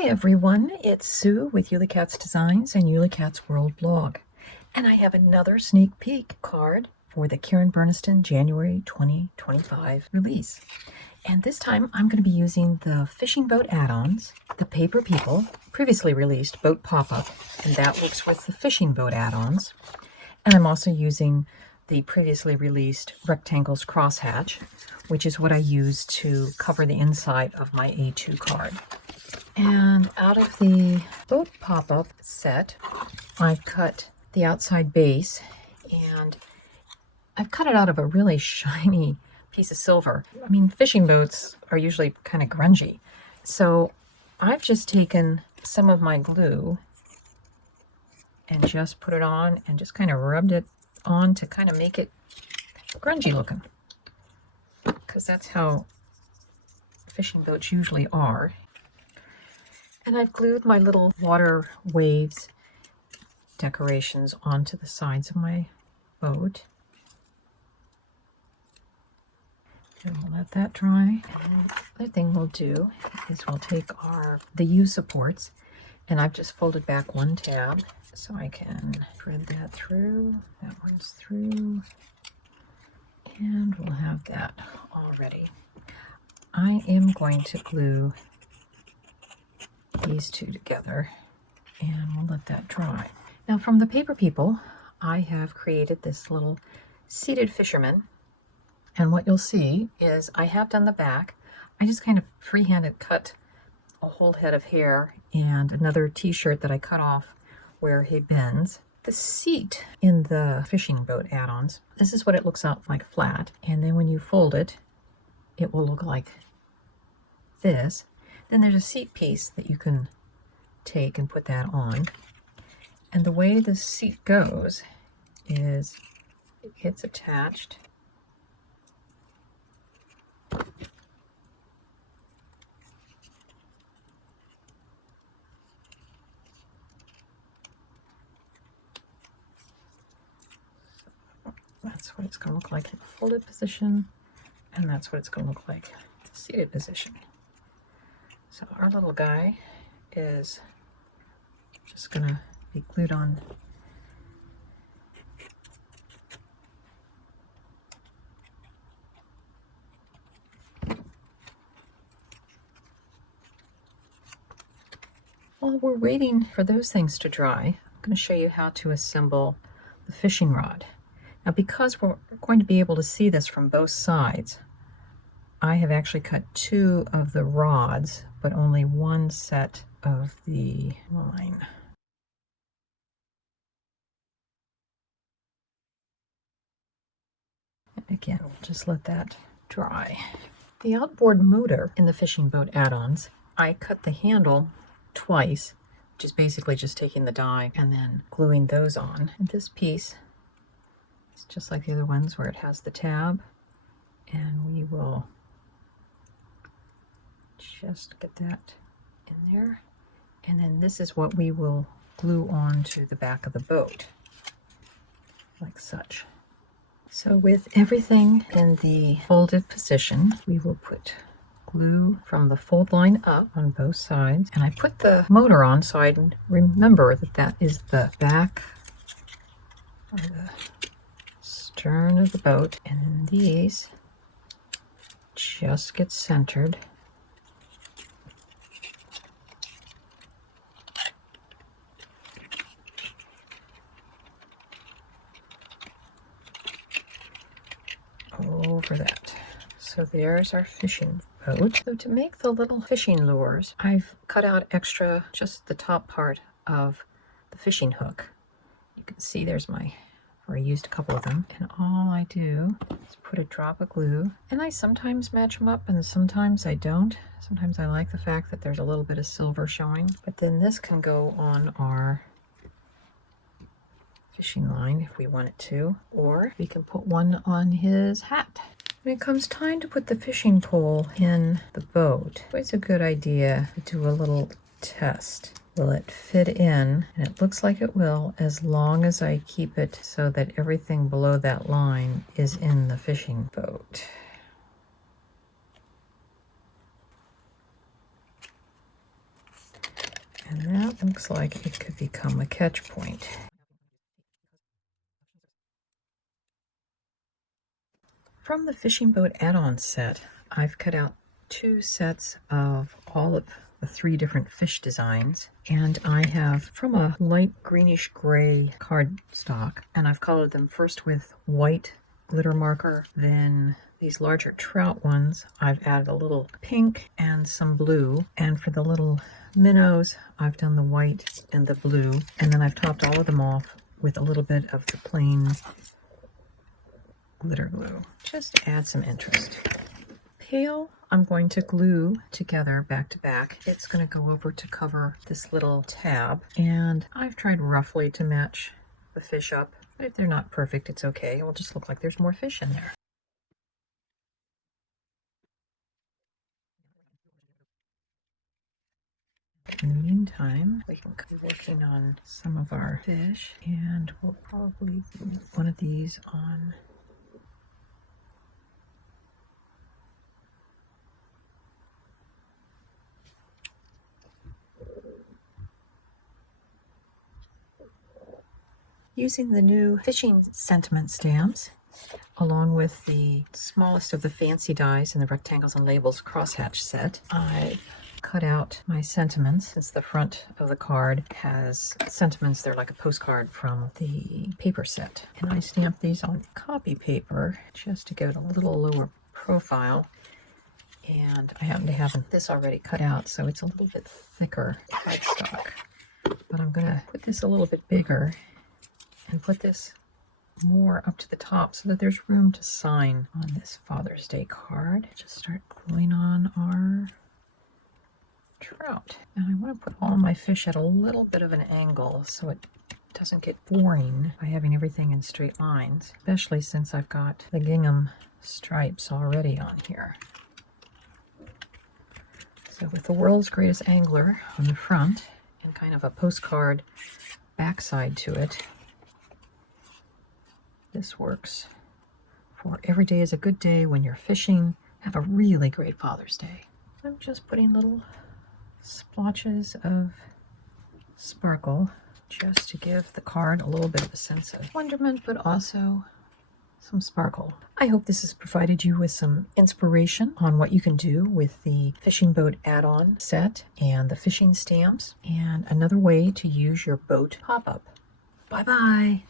Hi everyone, it's Sue with Ully Cat's Designs and Ully Cat's World blog. And I have another sneak peek card for the Karen Burniston January 2025 release. And this time I'm going to be using the fishing boat add-ons, the Paper People, previously released boat pop-up, and that works with the fishing boat add-ons. And I'm also using the previously released Rectangles Crosshatch, which is what I use to cover the inside of my A2 card. And out of the boat pop-up set, I've cut the outside base, and I've cut it out of a really shiny piece of silver. I mean, fishing boats are usually kind of grungy. So I've just taken some of my glue and just put it on and just kind of rubbed it on to kind of make it grungy looking. Because that's how fishing boats usually are. And I've glued my little water waves decorations onto the sides of my boat. And we'll let that dry. And the other thing we'll do is we'll take the U supports, and I've just folded back one tab so I can thread that through. That one's through. And we'll have that all ready. I am going to glue these two together, and we'll let that dry. Now from the Paper People, I have created this little seated fisherman, and what you'll see is I have done the back. I just kind of freehanded cut a whole head of hair and another t-shirt that I cut off where he bends. The seat in the fishing boat add-ons, this is what it looks out like flat, and then when you fold it, it will look like this. Then there's a seat piece that you can take and put that on. And the way the seat goes is it gets attached. That's what it's going to look like in the folded position, and that's what it's going to look like in the seated position. So our little guy is just going to be glued on. While we're waiting for those things to dry, I'm going to show you how to assemble the fishing rod. Now, because we're going to be able to see this from both sides, I have actually cut two of the rods, but only one set of the line. And again, we'll just let that dry. The outboard motor in the fishing boat add-ons, I cut the handle twice, which is basically just taking the die and then gluing those on. And this piece is just like the other ones where it has the tab, and we will just get that in there. And then this is what we will glue on to the back of the boat, like such. So with everything in the folded position, we will put glue from the fold line up on both sides. And I put the motor on so I remember that that is the back or the stern of the boat. And these just get centered. Over that. So there's our fishing boat. So to make the little fishing lures, I've cut out extra, just the top part of the fishing hook. You can see there's where I used a couple of them. And all I do is put a drop of glue, and I sometimes match them up and sometimes I don't. Sometimes I like the fact that there's a little bit of silver showing, but then this can go on our fishing line if we want it to, or we can put one on his hat. When it comes time to put the fishing pole in the boat, it's always a good idea to do a little test. Will it fit in? And it looks like it will, as long as I keep it so that everything below that line is in the fishing boat. And that looks like it could become a catch point. From the fishing boat add-on set, I've cut out 2 sets of all of the 3 different fish designs, and I have from a light greenish gray cardstock, and I've colored them first with white glitter marker, then these larger trout ones I've added a little pink and some blue, and for the little minnows I've done the white and the blue, and then I've topped all of them off with a little bit of the plain glitter glue. Just add some interest. Pail I'm going to glue together back to back. It's going to go over to cover this little tab, and I've tried roughly to match the fish up, but if they're not perfect, it's okay. It will just look like there's more fish in there. In the meantime, we can be working on some of our fish, and we'll probably do one of these on using the new fishing sentiment stamps, along with the smallest of the fancy dies in the rectangles and labels crosshatch set. I cut out my sentiments, since the front of the card has sentiments. They're like a postcard from the paper set. And I stamped these on copy paper just to give it a little lower profile. And I happen to have this already cut out, so it's a little bit thicker cardstock. But I'm going to put this a little bit bigger and put this more up to the top so that there's room to sign on this Father's Day card. Just start gluing on our trout. And I want to put all my fish at a little bit of an angle so it doesn't get boring by having everything in straight lines, especially since I've got the gingham stripes already on here. So with the world's greatest angler on the front and kind of a postcard backside to it, this works for every day is a good day when you're fishing. Have a really great Father's Day. I'm just putting little splotches of sparkle just to give the card a little bit of a sense of wonderment, but also some sparkle. I hope this has provided you with some inspiration on what you can do with the fishing boat add-on set and the fishing stamps, and another way to use your boat pop-up. Bye-bye.